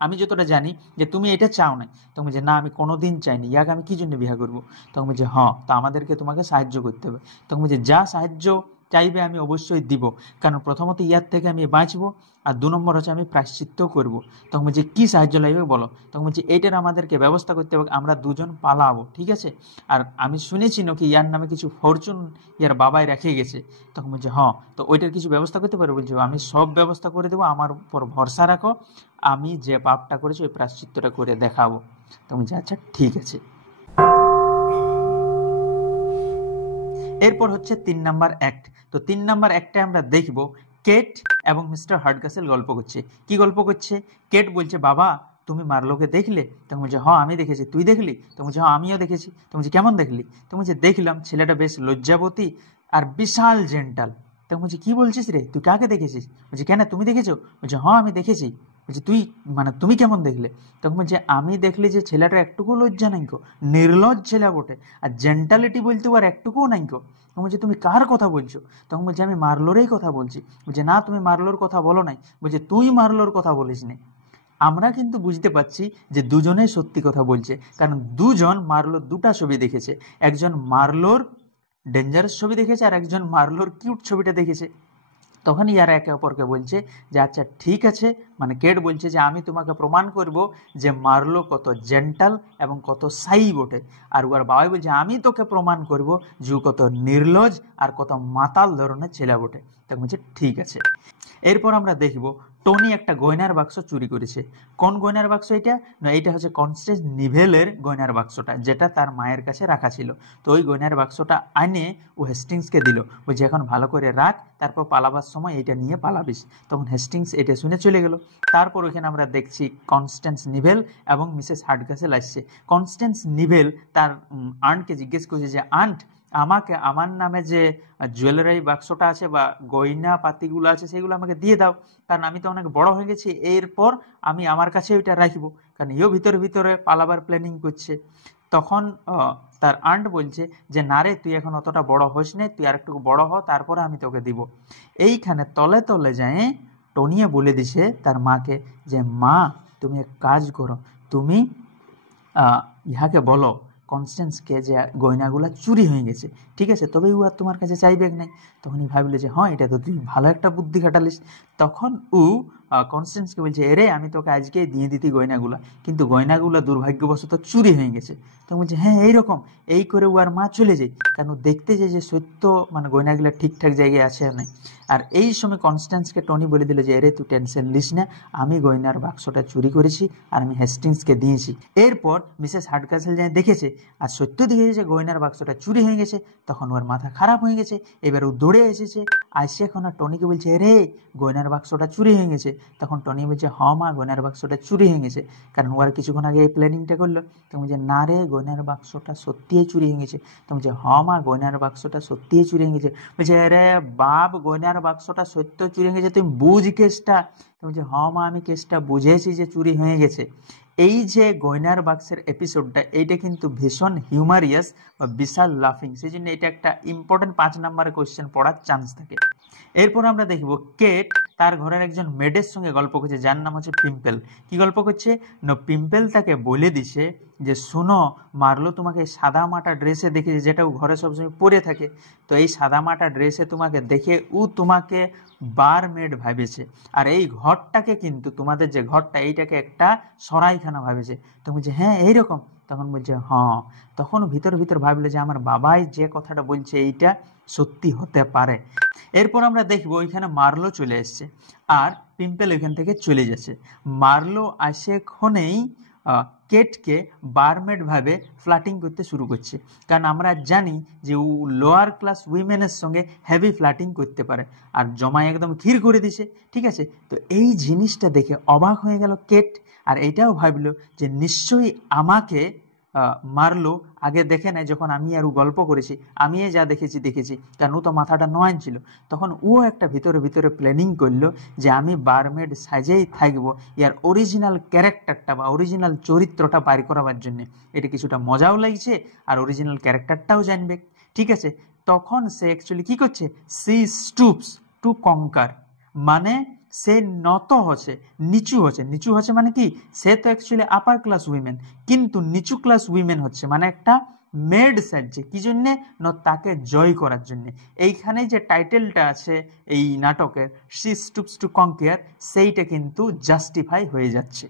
আমি যতটা জানি যে তুমি এটা চাও না। তখন বলছে না আমি কোনোদিন চাইনি, ইয়াকে আমি কি জন্য বিয়ে করবো? তখন বলছে হ্যাঁ, তো আমাদেরকে তোমাকে সাহায্য করতে হবে। তখন বলছে যা সাহায্য চাইবে আমি অবশ্যই দিব, কারণ প্রথমত ইয়ার থেকে আমি বাঁচবো, আর 2 নম্বর হচ্ছে আমি প্রায়শ্চিত্ত করব। তখন বলছি কি সাহায্য লাগবে বলো? তখন বলছি এইটার আমাদেরকে ব্যবস্থা করতে হবে, আমরা দুজন পালাবো। ঠিক আছে, আর আমি শুনেছি নাকি ইয়ার নামে কিছু ফরচুন ইয়ার বাবাই রেখে গেছে। তখন বলছে হ্যাঁ, তো ওইটার কিছু ব্যবস্থা করতে পারবো? বলছি আমি সব ব্যবস্থা করে দেবো, আমার উপর ভরসা রাখো, আমি যে পাপটা করেছি ওই প্রায়শ্চিত্তটা করে দেখাবো। তখন বলছি আচ্ছা ঠিক আছে। এরপর হচ্ছে 3 নাম্বার অ্যাক্ট। তো 3 নাম্বার অ্যাক্টে আমরা দেখব কেট এবং মিস্টার হার্ডকাসেল গল্প করছে। কি গল্প করছে? কেট বলছে বাবা তুমি মার্লোকে দেখলে? তখন বলছে হ্যাঁ আমি দেখেছি। তুই দেখলি? তখন বলছে হ্যাঁ আমিও দেখেছি। তখন বলছে কেমন দেখলি? তখন বলছে দেখলাম ছেলেটা বেশ লজ্জাবতী আর বিশাল জেন্টাল। তখন বলছে কি বলছিস রে, তুই কাকে দেখেছিস? বলছে কেন তুমি দেখেছো? বলছে হ্যাঁ আমি দেখেছি। বলছে তুমি কেমন দেখলে? তখন বলছে আমি দেখলি যে ছেলেটা একটুকু লজ্জা নাইকো, নির্লজ্জ ছেলে বটে, আর জেন্টালিটি বলতে আর একটুকুও নাইকো। তখন বলছে তুমি কার কথা বলছো? তখন বলছে আমি মার্লোরই কথা বলছি। বলছে না তুমি মার্লোর কথা বলো নাই। বলছে তুই মার্লোর কথা বলিস নি। আমরা কিন্তু বুঝতে পারছি যে দুজনেই সত্যি কথা বলছে, কারণ দুজন মার্লোর 2টা ছবি দেখেছে। একজন মার্লোর ডেঞ্জারাস ছবি দেখেছে, আর একজন মার্লোর কিউট ছবিটা দেখেছে। তখন ইয়ারা একে অপরকে বলছে যে আচ্ছা ঠিক আছে, মানে কেট বলছে যে আমি তোমাকে প্রমাণ করব যে মার্লো কত জেন্টাল এবং কত সাই বটে। আর ওর বাবাই বলছে আমি তোকে প্রমাণ করব যে ও কত নির্লজ আর কত মাতাল ধরনের ছেলে বটে। তখন বলছে ঠিক আছে। এরপর আমরা দেখব টনি একটা গয়নার বাক্স চুরি করেছে। কোন গয়নার বাক্স এটা? না, এটা হচ্ছে কনস্ট্যান্স নিভেলের গয়নার বাক্সটা, যেটা তার মায়ের কাছে রাখা ছিল। তো ওই গয়নার বাক্সটা আনে ও হেস্টিংসকে দিল, বলছে এখন ভালো করে রাখ, তারপর পালাবার সময় এটা নিয়ে পালাবিস। তখন হেস্টিংস এটা শুনে চলে গেল। তারপর ওইখানে আমরা দেখছি কনস্ট্যান্স নিভেল এবং মিসেস হার্ডকাসেল আসছে। কনস্ট্যান্স নিভেল তার আন্টকে জিজ্ঞেস করছে যে আন্ট, আমাকে আমার নামে যে জুয়েলারি বাক্সটা আছে বা গয়না পাতিগুলো আছে সেগুলো আমাকে দিয়ে দাও, কারণ আমি তো অনেক বড় হয়ে গেছি, এরপর আমি আমার কাছে ওইটা রাখবো, কারণ ইও ভিতরে ভিতরে পালাবার প্ল্যানিং করছে। তখন তার আন্ট বলছে যে না রে, তুই এখন অতটা বড় হোস নে, তুই আর একটু বড় হ, তারপরে আমি তোকে দিব। এইখানে তলে তলে যায় টনিয়ে বলে দিছে তার মাকে যে মা, তুমি এক কাজ করো, তুমি ইহাকে বলো কনস্ট্যান্সকে যে গয়নাগুলা চুরি হয়ে গেছে, ঠিক আছে, তবে ও আর তোমার কাছে চাইবে নাই। তখনই ভাবলে যে হ্যাঁ, এটা তো তুই ভালো একটা বুদ্ধি খাটালিস। তখন ও কনস্ট্যান্সকে বলছে এরে, আমি তোকে আজকেই দিয়ে দিতি গয়নাগুলা, কিন্তু গয়নাগুলা দুর্ভাগ্যবশত চুরি হয়ে গেছে। তো বলছে হ্যাঁ এইরকম, এই করে ও আর মা চলে যায়, কারণ দেখতে যায় যে সত্য মানে গয়নাগুলা ঠিকঠাক জায়গায় আছে আর নাই। আর এই সময় কনস্ট্যান্সকে টনি বলে দিল যে এরে তুই টেনশন লিস না, আমি গয়নার বাক্সটা চুরি করেছি আর আমি হেস্টিংসকে দিয়েছি। এরপর মিসেস হার্ডকাসেল যায় দেখেছে, আর সত্য দেখেছে যে গয়নার বাক্সটা চুরি হয়ে গেছে। তখন ওর মাথা খারাপ হয়ে গেছে, এবার ও দৌড়ে এসেছে, আসে এখন আর টনিকে বলছে রে গয়নার বাক্সটা চুরি হয়ে গেছে। তখন টনি বলছে হ মা, গয়নার বাক্সটা চুরি হয়ে গেছে, কারণ ওরা কিছুক্ষণ আগে এই প্ল্যানিংটা করলো। তো বলছে না রে, গয়নার বাক্সটা সত্যিই চুরি হয়ে গেছে। তো বলছে হ মা, গয়নার বাক্সটা সত্যিই চুরি হয়ে গেছে। বলছে আরে বাপ, গয়নার বাক্সটা সত্য চুরি হয়ে গেছে, তুমি বুঝ কেসটা। তো বলছে হ মা, আমি কেসটা বুঝেছি যে চুরি হয়ে গেছে। এই যে গয়নার বাক্সের এপিসোডটা, এইটা কিন্তু ভীষণ হিউমারিয়াস বা বিশাল লাফিং, সেই জন্য এটা একটা ইম্পর্টেন্ট 5 নম্বরের কোয়েশ্চেন পড়ার চান্স থাকে। এরপর আমরা দেখব কেট তার ঘরের একজন মেডের সঙ্গে গল্প করছে, যার নাম হচ্ছে পিম্পল। কি গল্প করছে? না, পিম্পল তাকে বলে দিছে যে শোনো, মার্লো তোমাকে সাদা মাটা ড্রেসে দেখেছে, যেটা ও ঘরে সবসময় পরে থাকে। তো এই সাদা মাটা ড্রেসে তোমাকে দেখে ও তোমাকে বারমেড ভাবেছে, আর এই ঘরটাকে কিন্তু তোমাদের যে ঘরটা, এইটাকে একটা সরাইখানা ভাবেছে। তো বলছে হ্যাঁ এইরকম। তখন বলছে হ্যাঁ। তখন ভিতর ভিতর ভাবলে যে আমার বাবাই যে কথাটা বলছে এইটা সত্যি হতে পারে। এরপর আমরা দেখবো ওইখানে মার্লো চলে এসছে আর পিম্পল ওইখান থেকে চলে যাচ্ছে। মার্লো আসে ক্ষণেই কেটকে বারমেড ভাবে ফ্লাটিং করতে শুরু করছে, কারণ আমরা জানি যে ও লোয়ার ক্লাস উইমেনের সঙ্গে হেভি ফ্লাটিং করতে পারে, আর জমায় একদম ক্ষীর করে দিছে, ঠিক আছে। তো এই জিনিসটা দেখে অবাক হয়ে গেল কেট, আর এটাও ভাবলো যে নিশ্চয়ই আমাকে মারলো আগে দেখে নাই, যখন আমি আর ও গল্প করেছি, আমি যা দেখেছি, কারণ ও তো মাথাটা নয় ছিল। তখন ও একটা ভিতরে ভিতরে প্ল্যানিং করলো যে আমি বারমেড সাজেই থাকবো, ইয়ার অরিজিনাল ক্যারেক্টারটা বা অরিজিনাল চরিত্রটা বাইর করাবার জন্য। এটা কিছুটা মজাও লাগছে আর অরিজিনাল ক্যারেক্টারটাও জানবে, ঠিক আছে। তখন সে অ্যাকচুয়ালি কি করছে, সি স্টুপস টু কঙ্কার, মানে সে নত হচ্ছে, নিচু হচ্ছে মানে কি, সে তো অ্যাকচুয়ালি আপার ক্লাস উইমেন, কিন্তু নিচু ক্লাস উইমেন হচ্ছে, মানে একটা মেড সাজছে কি জন্যে, না তাকে জয় করার জন্য। এইখানে যে টাইটেলটা আছে এই নাটকের, সি স্টুপস টু কনকিয়ার, সেইটা কিন্তু জাস্টিফাই হয়ে যাচ্ছে।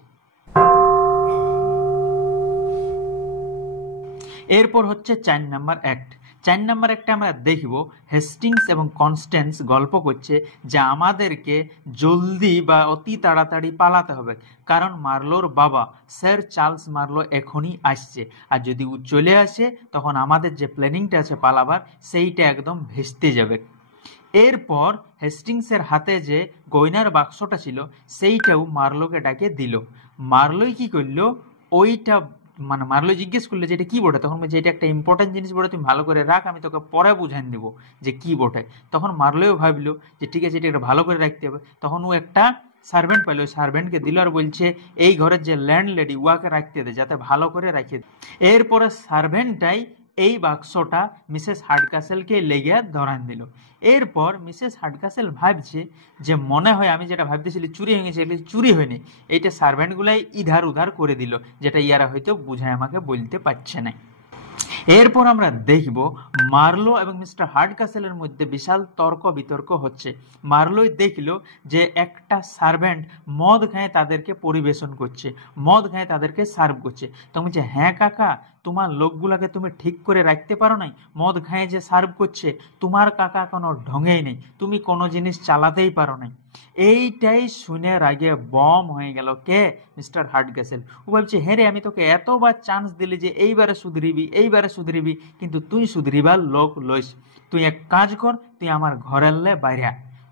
এরপর হচ্ছে 4 নাম্বার অ্যাক্ট। 4 নাম্বার অ্যাক্টে আমরা দেখব হেস্টিংস এবং কনস্ট্যান্স গল্প করছে যে আমাদেরকে জলদি বা অতি তাড়াতাড়ি পালাতে হবে, কারণ মার্লোর বাবা স্যার চার্লস মার্লো এখনই আসছে, আর যদি ও চলে আসে তখন আমাদের যে প্ল্যানিংটা আছে পালাবার, সেইটা একদম ভেস্তে যাবে। এরপর হেস্টিংসের হাতে যে গয়নার বাক্সটা ছিল সেইটাও মার্লোকে ডাকে দিল। মার্লোই কি করলো, ওইটা মানে মার্লো জিজ্ঞেস করলো যে এটা কি বটে, তখন বলছে এটা একটা ইম্পর্টেন্ট জিনিস বটে, তুমি ভালো করে রাখ, আমি তোকে পরে বুঝান দিব যে কি বটে। তখন মার্লোও ভাবলো যে ঠিক আছে, এটা একটা ভালো করে রাখতে হবে। তখন ও একটা সার্ভেন্ট পাইলো, সার্ভেন্টকে দিল আর বলছে এই ঘরের যে ল্যান্ডলেডি উহাকে রাখতে দে, যাতে ভালো করে রাখে। এরপরে সার্ভেন্টটাই এই বাক্সটা মিসেস হার্ডকাসেলকে লেগে ধরান দিল। এরপর মিসেস হার্ডকাসেল ভাবছে যে মনে হয় আমি যেটা ভাবতেছিলি চুরি হয়ে গেছে, চুরি হয়নি, এইটা সার্ভেন্টগুলাই ইধার উধার করে দিল, যেটা ইয়ারা হয়তো বুঝায় আমাকে বলতে পারছে না। এরপর আমরা দেখব মার্লো এবং মিস্টার হার্ডকাসেলের মধ্যে বিশাল তর্ক বিতর্ক হচ্ছে। মার্লোই দেখলো যে একটা সার্ভেন্ট মদ খায় তাদেরকে পরিবেশন করছে, মদ খায় তাদেরকে সার্ভ করছে। তখন বলছে, হ্যাঁ কাকা, তোমার লোকগুলাকে তুমি ঠিক করে রাখতে পারো নাই, মদ খায় যে সার্ভ করছে, তোমার কাকা কোনো ঢঙেই নেই, তুমি কোনো জিনিস চালাতেই পারো নাই। এইটাই শুনে রাগে বম হয়ে গেল কে? মিস্টার হার্ডকাসেল। ও ভাবছে, হ্যাঁ রে, আমি তোকে এতবার চান্স দিলি যে এইবারে সুধরিবি, এইবারে সুধরিবি, কিন্তু তুই সুধরিবার লোক লইস। তুই এক কাজ কর, তুই আমার ঘরের লে বাইরে।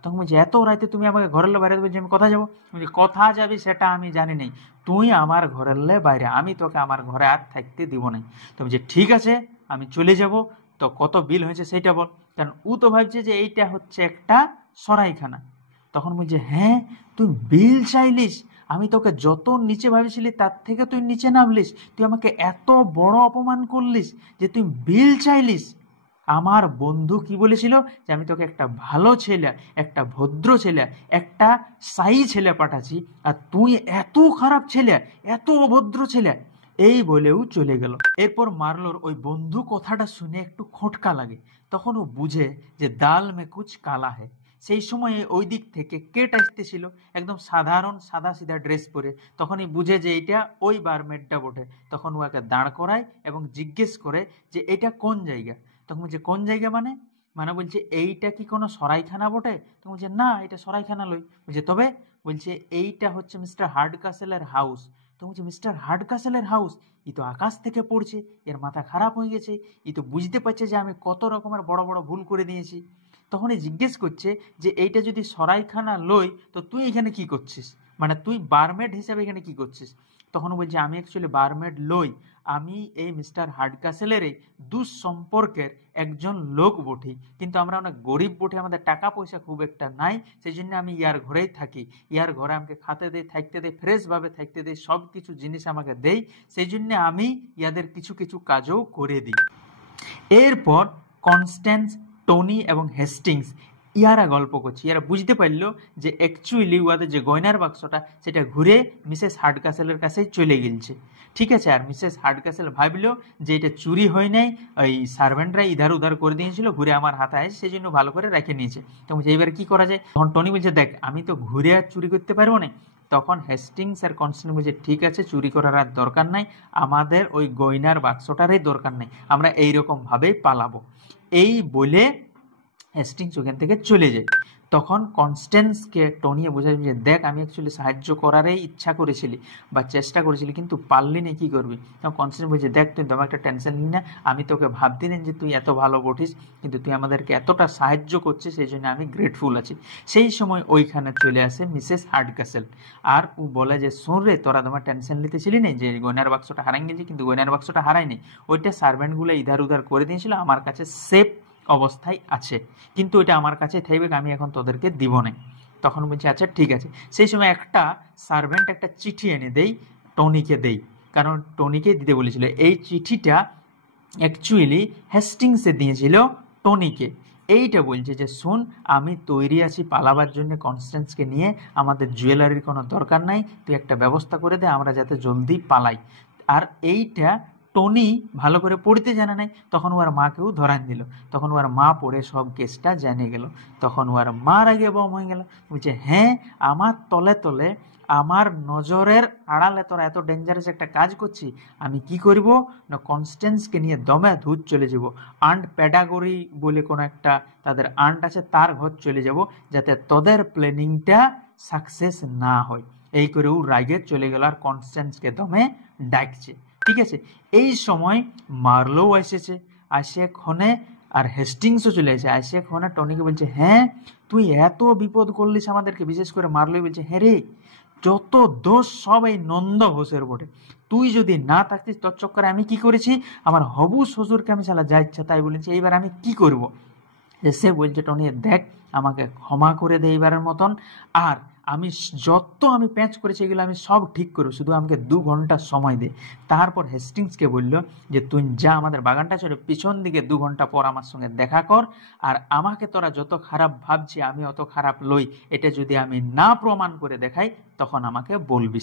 তখন বলছে, এত রাইতে তুমি আমাকে ঘরের লে বাইরে বলছি, আমি কথা যাবো? বলছি, কথা যাবি সেটা আমি জানি নাই, তুই আমার ঘরের লে বাইরে, আমি তোকে আমার ঘরে আর থাকতে দিব নাই। তো বলছে, ঠিক আছে, আমি চলে যাব। তো কত বিল হয়েছে সেইটা বল, কারণ ও তো ভাবছে যে এইটা হচ্ছে একটা সরাইখানা। তখন বলছে, হ্যাঁ তুই বিল চাইলিস? আমি তোকে যত নিচে ভাবছিলি তার থেকে তুই নিচে নামলিস, তুই আমাকে এত বড় অপমান করলিস যে তুই বিল চাইলিস? আমার বন্ধু কি বলেছিল যে আমি তোকে একটা ভালো ছেলে, একটা ভদ্র ছেলে, একটা সাই ছেলে পাঠাচ্ছি, আর তুই এত খারাপ ছেলে, এত অভদ্র ছেলে, এই বলেও চলে গেল। এরপর মার্লোর ওই বন্ধু কথাটা শুনে একটু খটকা লাগে। তখন ও বুঝে যে দাল মে কুছ কালা है। সেই সময়ে ওই দিক থেকে কেট আসতেছিল, একদম সাধারণ সাদা সিধা ড্রেস পরে। তখনই বুঝে যে এটা ওই বারমেডটা বটে। তখন ওকে দাঁড় করায় এবং জিজ্ঞেস করে যে এটা কোন জায়গা। তখন বলছে, কোন জায়গা মানে? মানে বলছে, এইটা কি কোনো সরাইখানা বটে? তখন বলছে, না, এটা সরাইখানা লই। বলছে, তবে? বলছে, এইটা হচ্ছে মিস্টার হার্ডকাসেলের হাউস। তো বলছে, মিস্টার হার্ডকাসেলের হাউস? ই তো আকাশ থেকে পড়ছে, এর মাথা খারাপ হয়ে গেছে, ই তো বুঝতে পারছে যে আমি কত রকমের বড় বড় ভুল করে দিয়েছি। তখনই জিজ্ঞেস করছে যে এইটা যদি সরাইখানা লই তো তুই এখানে কি করছিস, মানে তুই বারমেড হিসাবে এখানে কি করছিস? তখন বলছে, আমি অ্যাকচুয়ালি বারমেড লই, আমি এই মিস্টার হার্ডকাসেলের দুঃসম্পর্কের একজন লোক বটি, কিন্তু আমরা অনেক গরিব বটে, আমাদের টাকা পয়সা খুব একটা নাই, সেই জন্য আমি ইয়ার ঘরেই থাকি। ইয়ার ঘরে আমাকে খাতে দেয়, থাকতে দেয়, ফ্রেশভাবে থাকতে দেয়, সব কিছু জিনিস আমাকে দেয়, সেই জন্য আমি ইয়াদের কিছু কিছু কাজও করে দিই। এরপর কনস্ট্যান্স, টনি এবং হেস্টিংস ইয়ারা গল্প করছে। ইয়ারা বুঝতে পারলো যে অ্যাকচুয়ালি উহাদের যে গয়নার বাক্সটা সেটা ঘুরে মিসেস হার্ডকাসেলের কাছে চলে গেছে। ঠিক আছে, আর মিসেস হার্ডকাসেল ভাবলো যে এটা চুরি হয় নাই, ওই সার্ভেন্টরা ইধার উধার করে দিয়েছিল, ঘুরে আমার হাতে আসে, সেই জন্য ভালো করে রেখে নিয়েছে। তো বলছে, এইবার কি করা যায়? তখন টনি বলছে, দেখ, আমি তো ঘুরে আর চুরি করতে পারবো না। তখন হেস্টিংস আর কনস্ট্যান্স বলছে, ঠিক আছে, চুরি করার আর দরকার নাই, আমাদের ওই গয়নার বাক্সটারই দরকার নেই, আমরা এইরকম ভাবেই পালাবো। এই বলে হেস্টিংস ওখান থেকে চলে যায়। তখন কনস্ট্যান্সকে টনিয়ে বোঝায় যে, দেখ, আমি অ্যাকচুয়ালি সাহায্য করারই ইচ্ছা করেছিলি বা চেষ্টা করেছিলি, কিন্তু পারলি না, কি করবি? তখন কনস্ট্যান্স বলছে, দেখ, তুই তোমার একটা টেনশন নিই না, আমি তোকে ভাবতে নেই যে তুই এত ভালো বটিস, কিন্তু তুই আমাদেরকে এতটা সাহায্য করছিস, সেই জন্য আমি গ্রেটফুল আছি। সেই সময় ওইখানে চলে আসে মিসেস হার্ডকাসেল, আর ও বলে যে, শোন রে, তোরা তোমার টেনশন নিতেছিলি না যে গয়নার বাক্সটা হারাই গেছি, কিন্তু গয়নার বাক্সটা হারায়নি, ওইটা সার্ভেন্টগুলো ইধার উধার করে দিয়েছিল, আমার কাছে সেফ অবস্থায় আছে, কিন্তু এটা আমার কাছে থাকবে, আমি এখন তোদেরকে দিব না। তখন বলছে, আচ্ছা ঠিক আছে। সেই সময় একটা সার্ভেন্ট একটা চিঠি এনে দেই, টনিকে দেই, কারণ টনিকে দিতে বলেছিল। এই চিঠিটা অ্যাকচুয়ালি হেস্টিংসে দিয়েছিল টনিকে। এইটা বলছে যে, শোন, আমি তৈরি আছি পালাবার জন্য কনস্ট্যান্সকে নিয়ে, আমাদের জুয়েলারির কোনো দরকার নাই, তুই একটা ব্যবস্থা করে দে, আমরা যাতে জলদি পালাই। আর এইটা টনি ভালো করে পড়তে জানে নাই, তখন ওর মাকেও ধরান দিল, তখন ওর মা পড়ে সব কেসটা জেনে গেল। তখন ওর মার আগে বম হয়ে গেল, বলছে, হ্যাঁ, আমার তলে তলে, আমার নজরের আড়ালে তোরা এত ডেঞ্জারাস একটা কাজ করছি, আমি কি করব না, কনস্ট্যান্সকে নিয়ে দমে ধূত চলে যাব, আন্ট প্যাডাগরি বলে কোনো একটা তাদের আন্ট আছে, তার ঘর চলে যাব, যাতে তোদের প্ল্যানিংটা সাকসেস না হয়। এই করে ও রাগে চলে গেল আর কনস্ট্যান্সকে দমে ডাকছে। ঠিক আছে, এই সময় মার্লো এসেছে, আসে ক্ষণে, আর হেস্টিংসও চলে এসে, আসে ক্ষণে টনিকে বলছে, হ্যাঁ, তুই এত বিপদ করলিস আমাদেরকে। বিশেষ করে মার্লোই বলছে, হ্যাঁ রে, যত দোষ সব এই নন্দ ঘোষের বটে, তুই যদি না থাকতিস, তোর চক্করে আমি কি করেছি, আমার হবু শ্বশুরকে আমি শালা যা ইচ্ছা তাই বলেছি, এইবার আমি কি করব? সে বলছে, টনি, দেখ, আমাকে ক্ষমা করে দে এইবারের মতন, আর আমি যত আমি প্যাঁচ করেছি এগুলো আমি সব ঠিক করব, শুধু আমাকে 2 ঘন্টা সময় দে। তারপর হেস্টিংসকে বলল যে, তুই যা, আমাদের বাগানটা ছেড়ে পিছন দিকে 2 ঘন্টা পর আমার সঙ্গে দেখা কর, আর আমাকে তোরা যত খারাপ ভাবছি আমি অত খারাপ লই, এটা যদি আমি না প্রমাণ করে দেখাই তখন আমাকে বলবি।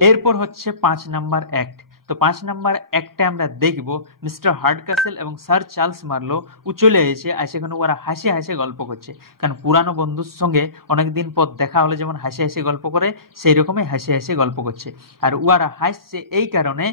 এরপর হচ্ছে 5 নাম্বার অ্যাক্ট। তো 5 নাম্বার অ্যাক্টে আমরা দেখব মিস্টার হার্ডকাসেল এবং স্যার চার্লস মার্লো চলে এসে সেখানে ওরা হাসি হাসি গল্প করছে। কারণ পুরানো বন্ধুর সঙ্গে অনেকদিন পর দেখা হলে যেমন হাসি হাসি গল্প করে, সেই রকমই হাসি হাসি গল্প করছে। আর ওরা হাসছে এই কারণে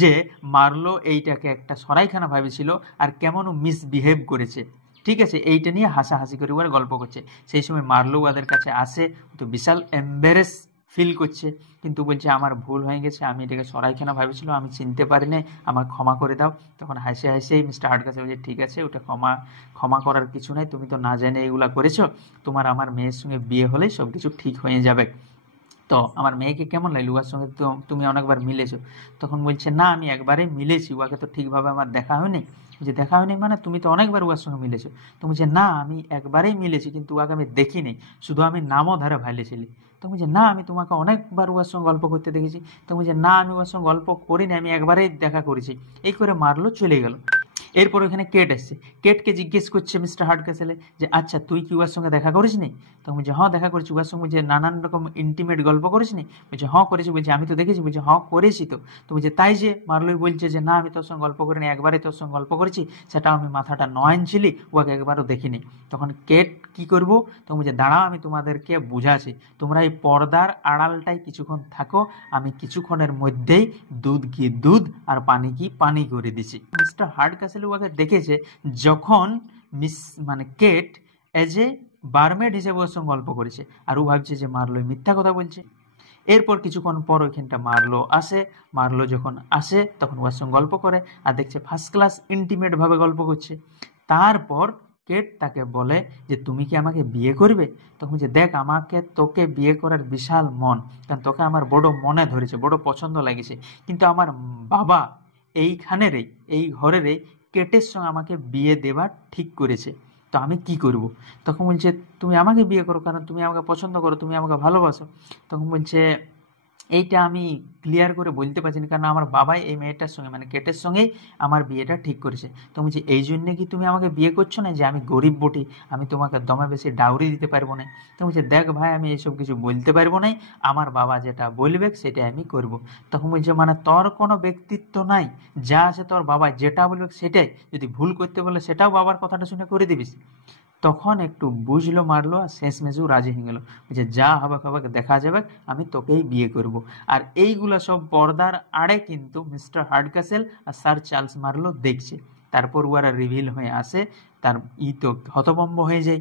যে মার্লো এইটাকে একটা সরাইখানা ভাবেছিল আর কেমন মিসবিহেভ করেছে। ঠিক আছে, এইটা নিয়ে হাসাহাসি করে ওরা গল্প করছে। সেই সময় মার্লো ওদের কাছে আসে, তো বিশাল এম্বারেস ফিল করছে, কিন্তু বলছে আমার ভুল হয়ে গেছে, আমি এটাকে সরাইখানা ভাবেছিল, আমি চিনতে পারি নাই, আমার ক্ষমা করে দাও। তখন হাসে হাসেই মিস্টার হার্ডকাসেল বলছে ঠিক আছে, ওটা ক্ষমা করার কিছু নাই, তুমি তো না জেনে এগুলা করেছো, তোমার আমার মেয়ের সঙ্গে বিয়ে হলেই সব কিছু ঠিক হয়ে যাবে। তো আমার মেয়েকে কেমন লাগলো, ওর সঙ্গে তো তুমি অনেকবার মিলেছো। তখন বলছে না, আমি একবারেই মিলেছি, ওকে তো ঠিকভাবে আমার দেখা হয়নি। যে দেখা হয়নি মানে তুমি তো অনেকবার ওর সঙ্গে মিলেছো। তো বলছে না, আমি একবারেই মিলেছি, কিন্তু ওকে আমি দেখিনি, শুধু আমি নামও ধারে ভাইলেছিলি। তো বলছে না, আমি তোমাকে অনেকবার ওর সঙ্গে গল্প করতে দেখেছি। তো বলছে না, আমি ওর সঙ্গে গল্প করিনি, আমি একবারেই দেখা করেছি। এই করে মারলো, চলে গেল। এরপর ওখানে কেট এসছে, কেটকে জিজ্ঞেস করছে মিস্টার হার্ডকাসেলে যে আচ্ছা তুই কি ওর সঙ্গে দেখা করিস নি? তখন বলছে হ্যাঁ দেখা করেছি, ওর সঙ্গে যে নানান রকম ইন্টিমেট গল্প করিস নি? বলছে হ্যাঁ করেছি। বলছে আমি তো দেখেছি। বলছে হ্যাঁ করেছি। তো বলছে তাই যে মার্লোই বলছে যে না আমি তোর সঙ্গে গল্প করিনি, একবারই তোর সঙ্গে গল্প করেছি, সেটাও আমি মাথাটা নয়ানছিলি, ওকে একবারও দেখিনি। তখন কেট কি করবো? তখন বলছে দাঁড়াও, আমি তোমাদেরকে বুঝাচ্ছি, তোমরা এই পর্দার আড়ালটাই কিছুক্ষণ থাকো, আমি কিছুক্ষণের মধ্যেই দুধ কি দুধ আর পানি কি পানি করে দিছি। মিস্টার হার্ডকাসেল ওকে দেখেছে যখন কেট এজ এ বারমেড হিসেবে ওর সঙ্গে গল্প করেছে, আর ও ভাবছে যে মার্লো মিথ্যা কথা বলছে। এরপর কিছুক্ষণ পর ওইখানটা মার্লো আসে। মার্লো যখন আসে তখন ওর সঙ্গে গল্প করে আর দেখছে ফার্স্ট ক্লাস ইন্টিমেট ভাবে গল্প করছে। তারপর কেট তাকে বলে যে তুমি কি আমাকে বিয়ে করবে? তখন যে দেখ, আমাকে তোকে বিয়ে করার বিশাল মন, কারণ তোকে আমার বড় মনে ধরেছে, বড় পছন্দ লাগেছে, কিন্তু আমার বাবা এইখানেরই, এই ঘরেরই কেটের সঙ্গে আমাকে বিয়ে দেবার ঠিক করেছে, তো আমি কি করব? তখন বলছে তুমি আমাকে বিয়ে করো, কারণ তুমি আমাকে পছন্দ করো, তুমি আমাকে ভালোবাসো। তখন বলছে এইটা আমি ক্লিয়ার করে বলতে পারছি না, কারণ আমার বাবাই এই মেয়েটার সঙ্গে কেটের সঙ্গেই আমার বিয়েটা ঠিক করেছে। তো বলছি এই জন্যে কি তুমি আমাকে বিয়ে করছো না যে আমি গরিব বটি, আমি তোমাকে দমে বেশি ডাউরি দিতে পারবো না? তো বলছে দেখ ভাই, আমি এইসব কিছু বলতে পারবো না, আমার বাবা যেটা বলবে সেটাই আমি করব। তখন বলছে তোর কোনো ব্যক্তিত্ব নাই, যা আছে তোর বাবা যেটা বলবে সেটাই, যদি ভুল করতে বলে সেটাও বাবার কথাটা শুনে করে দিবিস। তখন একটু বুঝলো মারলো আর শেষমেশেও রাজি হয়ে গেল, বলছে যা হবে হবে দেখা যাবে, আমি তোকেই বিয়ে করব। আর এইগুলা সব পর্দার আড়ে কিন্তু মিস্টার হার্ডকাসেল আর স্যার চার্লস মার্লো দেখছে। তারপর ওরা রিভিল হয়ে আসে, তার তো হতভম্ব হয়ে যায়।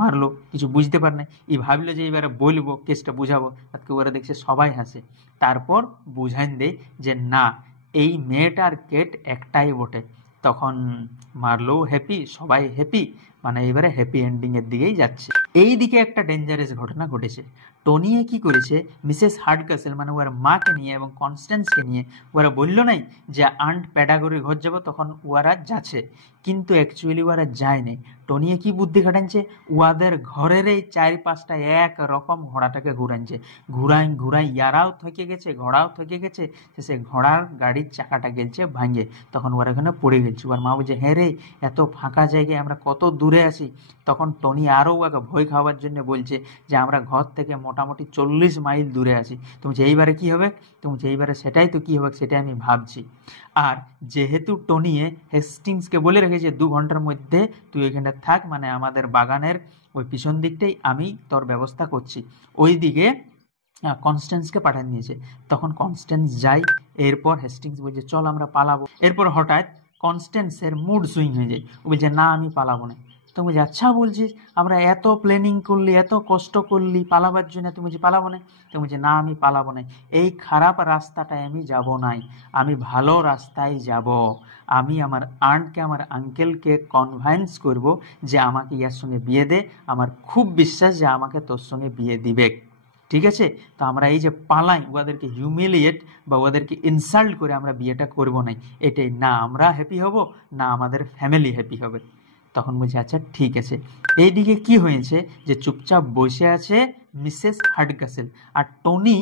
মারলো কিছু বুঝতে পারে না, ভাবলো যে এবারে বলবো, কেসটা বুঝাবো, আজকে ওরা দেখছে সবাই হাসে। তারপর বুঝাইন দেয় যে না, এই মেয়েটার কেট একটাই বটে। তখন মারলো হ্যাপি, সবাই হ্যাপি, এবারে হ্যাপি এন্ডিং এর দিকেই যাচ্ছে। এই দিকে একটা ডেঞ্জারাস ঘটনা ঘটেছে। টনিয়ে কি করেছে, মিসেস হার্ডকাসেল ওর মাকে নিয়ে এবং কনস্ট্যান্সকে নিয়ে ওরা বললো নাই যে আন্ট প্যাডাগরির ঘর যাবো, তখন ওরা যাচ্ছে, কিন্তু অ্যাকচুয়ালি ওরা যায়নি। টনিয়ে কি বুদ্ধি খাটাচ্ছে, ওদের ঘরের এই 4-5টা এক রকম ঘোড়াটাকে ঘুরাইছে, ঘুরাই ইয়ারাও থকে গেছে, ঘোড়াও থকে গেছে, সে ঘোড়ার গাড়ির চাকাটা গেছে ভাঙে। তখন ওরা এখানে পড়ে গেছে। ওর মা বলছে হ্যাঁ রে, এত ফাঁকা জায়গায় আমরা কত দূরে আছি। তখন টনি আরও ওকে ভয় খাওয়ার জন্য বলছে যে আমরা ঘর থেকে মোটামুটি 40 মাইল দূরে আছি। তুমি এইবারে কি হবে? তুমি এইবারে সেটাই তো কি হবে সেটাই আমি ভাবছি। আর যেহেতু টনিয়ে হেস্টিংসকে বলে রেখেছে 2 ঘন্টার মধ্যে তুই ওইখানটা থাক, আমাদের বাগানের ওই পিছন দিকটাই আমি তোর ব্যবস্থা করছি, ওই দিকে কনস্ট্যান্সকে পাঠিয়ে দিয়েছে। তখন কনস্ট্যান্স যাই, এরপর হেস্টিংস বলছে চল আমরা পালাবো। এরপর হঠাৎ কনস্ট্যান্সের মুড সুইং হয়ে যায়, ও বলছে না আমি পালাবো না। তো বলছি আচ্ছা বলছিস, আমরা এত প্ল্যানিং করলি, এত কষ্ট করলি পালাবার জন্য, তুমি বলছি পালাবো না? তো বলছে না আমি পালাবো না, এই খারাপ রাস্তাটায় আমি যাব নাই, আমি ভালো রাস্তায় যাব। আমি আমার আন্টকে, আমার আঙ্কেলকে কনভিন্স করব যে আমাকে ইয়ার সঙ্গে বিয়ে দে, আমার খুব বিশ্বাস যে আমাকে তোর সঙ্গে বিয়ে দিবে। ঠিক আছে, তো আমরা এই যে পালাই, ওদেরকে হিউমিলিয়েট বা ওদেরকে ইনসাল্ট করে আমরা বিয়েটা করব না, এটাই না আমরা হ্যাপি হব, না আমাদের ফ্যামিলি হ্যাপি হবে। তখন বলছে আচ্ছা ঠিক আছে। এইদিকে কি হয়েছে যে চুপচাপ বসে আছে মিসেস হার্ডকাসেল, আর টনি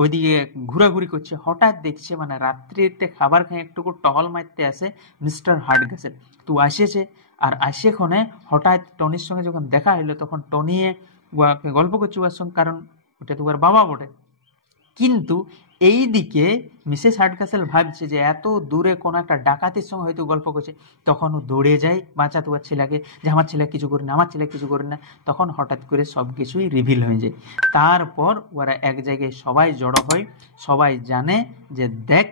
ওইদিকে ঘোরাঘুরি করছে। হঠাৎ দেখছে রাত্রিতে খাবার খেয়ে একটুকু টহল মারতে আসে মিস্টার হার্ডকাসেল। তো আসেছে, আর আসেক্ষণে হঠাৎ টনির সঙ্গে যখন দেখা হইলো, তখন টনিয়ে ওকে গল্প করছে ওর সঙ্গে, কারণ ওটা তো ওর বাবা বটে। কিন্তু এইদিকে মিসেস হার্ডকাসেল ভাবছে যে এত দূরে কোনো একটা ডাকাতির সঙ্গে হয়তো গল্প করছে, তখন ও দৌড়ে যায় বাঁচাতে ওর ছেলেকে, যে আমার ছেলে কিছু করি না, আমার ছেলে কিছু করি না। তখন হঠাৎ করে সব কিছুই রিভিল হয়ে যায়। তারপর ওরা এক জায়গায় সবাই জড়ো হয়, সবাই জানে যে দেখ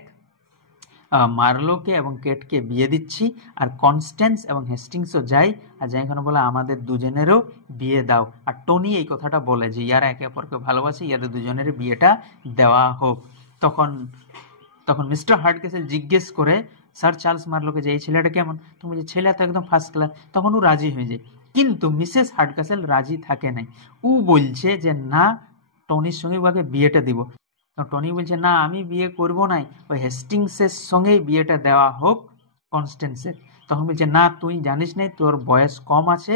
মার্লোকে এবং কেটকে বিয়ে দিচ্ছি, আর কনস্ট্যান্স এবং হেস্টিংসও যায়, আর যাই এখানে বলে আমাদের দুজনেরও বিয়ে দাও। আর টনি এই কথাটা বলে যে ইয়ারা একে অপরকে ভালোবাসে, ইয়াদের দুজনের বিয়েটা দেওয়া হোক। তখন তখন মিস্টার হার্ডকেসেল জিজ্ঞেস করে স্যার চার্লস মার্লোকে যে এই ছেলেটা কেমন, তুমি যে ছেলে তো একদম ফার্স্ট ক্লাস। তখন ও রাজি হয়ে যায়, কিন্তু মিসেস হার্ডকেসেল রাজি থাকে নাই। ও বলছে যে না, টনির সঙ্গে ওকে বিয়েটা দিব। টনি বলছে না, আমি বিয়ে করব নাই, ওই হেস্টিংসের সঙ্গেই বিয়েটা দেওয়া হোক কনস্ট্যান্সের। তখন বলছে না, তুই জানিস নাই, তোর বয়স কম আছে,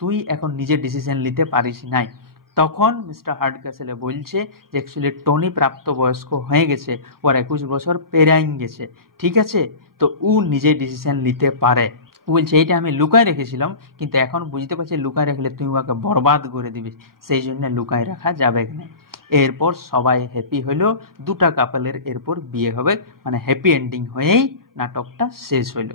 তুই এখন নিজে ডিসিশন নিতে পারিস নাই। তখন মিস্টার হার্ডকাসেলে বলছে যে অ্যাকচুয়ালি টনি প্রাপ্তবয়স্ক হয়ে গেছে, ওর 21 বছর পেরাইন গেছে, ঠিক আছে, তো ও নিজে ডিসিশন নিতে পারে। ও বলছে এইটা আমি লুকায় রেখেছিলাম, কিন্তু এখন বুঝতে পারছি লুকায় রাখলে তুই ওকে বরবাদ করে দিবি, সেই জন্য লুকায় রাখা যাবে না। এরপর সবাই হ্যাপি হইল, দুটা কাপলের এরপর বিয়ে হবে, মানে হ্যাপি এন্ডিং হয়েই নাটকটা শেষ হইল।